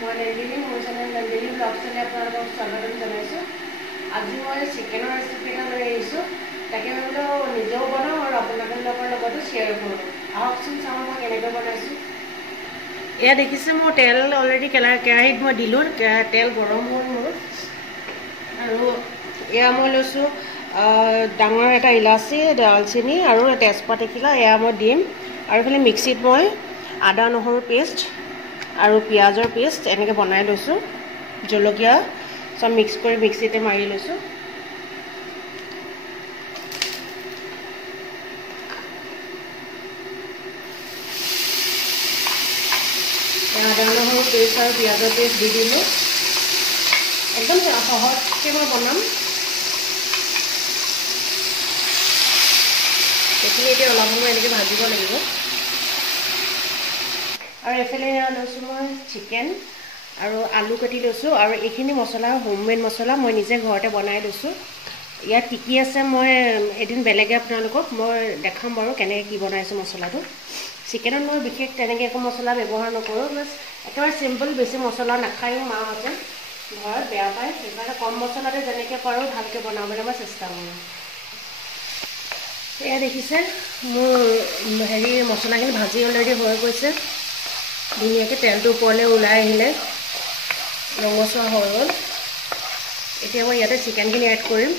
মই নন্দিনী মোৰ channel Nandini blog channel আপোনালোকক স্বাগতম জনাইছোঁ। আজি মই চিকেনৰ ৰেচিপি এটা লৈ আহিছোঁ। তাকে মই বোলো নিজেও বনাওঁ আৰু আপোনালোকৰ লগতো শ্বেয়াৰ কৰোঁ। আহকচোন চাওঁ মই কেনেকৈ বনাইছোঁ। এয়া দেখিছে মোৰ তেল অলৰেডি কেৰাহীত মই দিলোঁ, তেল গৰম হ'ল মোৰ। আৰু এয়া মই লৈছোঁ ডাঙৰ এটা ইলাচি, দালচেনি আৰু তেজপাত এখিলা, এয়া মই দিম। আৰু এইফালে মিক্সিত মই আদা নহৰু পেষ্ট আৰু পিঁয়াজৰ পেষ্ট এনেকৈ বনাই লৈছোঁ। জলকীয়া চব মিক্স কৰি মিক্সিতে মাৰি লৈছোঁ। আদা নহৰু পেষ্ট আৰু পিঁয়াজৰ পেষ্ট দি দিলোঁ। একদম সহজকৈ মই বনাম। এইখিনি এতিয়া অলপ সময় এনেকৈ ভাজিব লাগিব। আৰু এইফালে লৈছোঁ মই চিকেন আৰু আলু কাটি লৈছোঁ। আৰু এইখিনি মছলা হোমমেড মছলা মই নিজে ঘৰতে বনাই লৈছোঁ। ইয়াত কি কি আছে মই এদিন বেলেগে আপোনালোকক মই দেখাম বাৰু কেনেকৈ কি বনাইছোঁ মছলাটো। চিকেনত মই বিশেষ তেনেকৈ একো মছলা ব্যৱহাৰ নকৰোঁ, বাছ একেবাৰে চিম্পল, বেছি মছলা নাখায়ো মাহঁতে, ঘৰত বেয়া পায়। সেইকাৰণে কম মছলাতে যেনেকৈ পাৰোঁ ভালকৈ বনাবলৈ মই চেষ্টা কৰোঁ। এয়া দেখিছে মোৰ মছলাখিনি ভাজি অলৰেডি হৈ গৈছে। ধুনীয়াকৈ তেলটো ওপৰলৈ ওলাই আহিলে, ৰঙচুৱা হৈ গ'ল। এতিয়া মই ইয়াতে চিকেনখিনি এড কৰিম।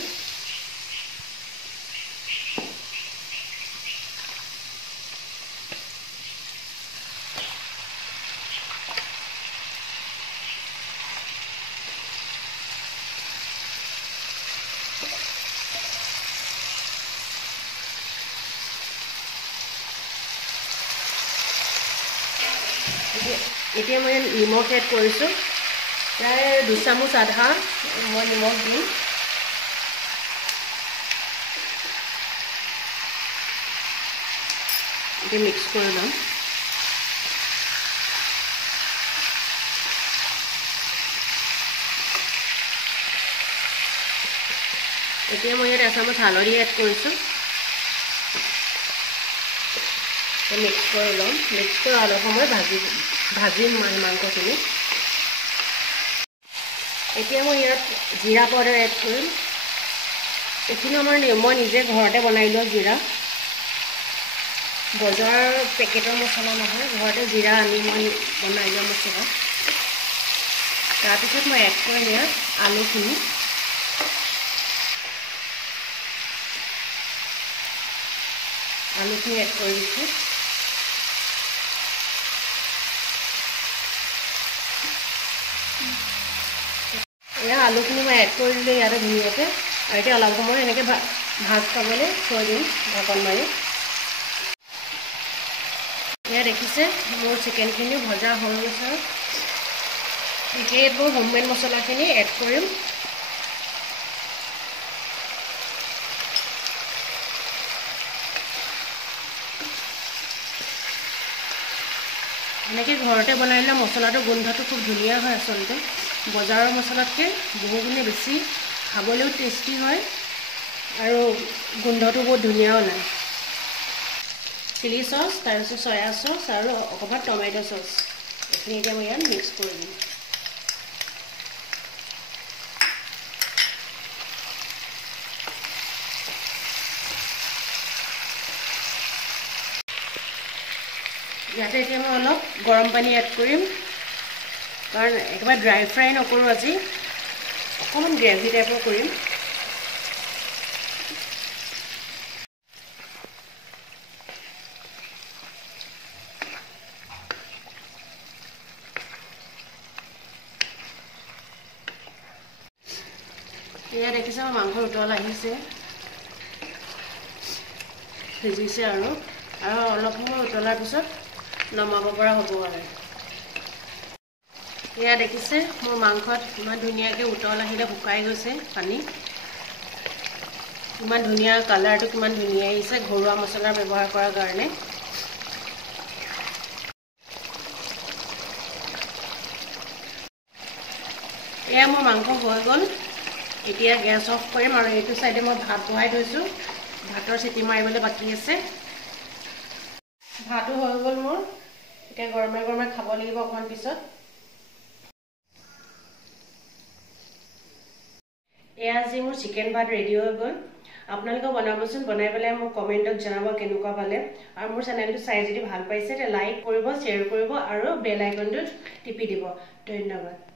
এতিয়া মই নিমখ এড কৰিছোঁ, প্ৰায় 2 চামুচ আধা মই নিমখ দিম। এতিয়া মিক্স কৰি ল'ম। এতিয়া মই ইয়াত 1 চামুচ হালধি এড কৰিছোঁ। মিক্স কৰি ল'ম। মিক্স কৰি অলপ সময় ভাজিম মাংসখিনি। এতিয়া মই ইয়াত জিৰা পাউডাৰ এড কৰিম। এইখিনি মই নিজে ঘৰতে বনাই লোৱা জিৰা, বজাৰৰ পেকেটৰ মছলা নহয়, ঘৰতে জিৰা আনি মই বনাই লোৱা মছলা। তাৰপিছত মই এড কৰিম ইয়াত আলুখিনি। আলুখিনি এড কৰি দিছোঁ। এয়া আলুখিনি মই এড কৰি দিলোঁ ইয়াতে ধুনীয়াকৈ। আৰু এতিয়া অলপ সময় এনেকৈ ভাজ খাবলৈ থৈ দিম ঢাকন মাৰি। এয়া দেখিছে মোৰ চিকেনখিনিও ভজা হৈ গৈছে। এতিয়া মই হোমমেড মছলাখিনি এড কৰিম। এনেকৈ ঘৰতে বনাই মছলাটোৰ গোন্ধটো খুব ধুনীয়া হয়। আচলতে বজাৰৰ মছলাতকৈ বহুগুণে বেছি খাবলৈও টেষ্টি হয় আৰু গোন্ধটো বহুত ধুনীয়া ওলায়। চিলি চচ, তাৰপিছত চয়া চচ আৰু অকণমান টমেট' চচ, এইখিনি এতিয়া মই ইয়াত মিক্স কৰি দিম। ইয়াতে এতিয়া মই অলপ গৰম পানী এড কৰিম, কাৰণ একেবাৰে ড্ৰাই ফ্ৰাই নকৰোঁ আজি, অকণমান গ্ৰেভি টাইপৰ কৰিম। এয়া দেখিছে মোৰ মাংসৰ উতল আহিছে, সিজিছে আৰু অলপ সময় উতলাৰ পিছত নমাব পৰা হ'ব আৰু। এয়া দেখিছে মোৰ মাংসত ইমান ধুনীয়াকৈ উতল আহিলে শুকাই গৈছে পানী। ইমান ধুনীয়া কালাৰটো কিমান ধুনীয়া আহিছে ঘৰুৱা মছলা ব্যৱহাৰ কৰাৰ কাৰণে। এয়া মোৰ মাংস হৈ গ'ল। এতিয়া গেছ অফ কৰিম আৰু এইটো চাইডে মই ভাত বহাই থৈছোঁ। ভাতৰ চিটি মাৰিবলৈ বাকী আছে। ভাতো হৈ গ'ল মোৰ। এতিয়া গৰমে গৰমে খাব লাগিব অকণমান পিছত। এয়া আজি মোৰ চিকেন ভাত ৰেডি হৈ গ'ল। আপোনালোকে বনাবচোন, বনাই পেলাই মোক কমেণ্টত জনাব কেনেকুৱা পালে। আৰু মোৰ চেনেলটো চাই যদি ভাল পাইছে লাইক কৰিব, শ্বেয়াৰ কৰিব আৰু বেল আইকনটোত টিপি দিব। ধন্যবাদ।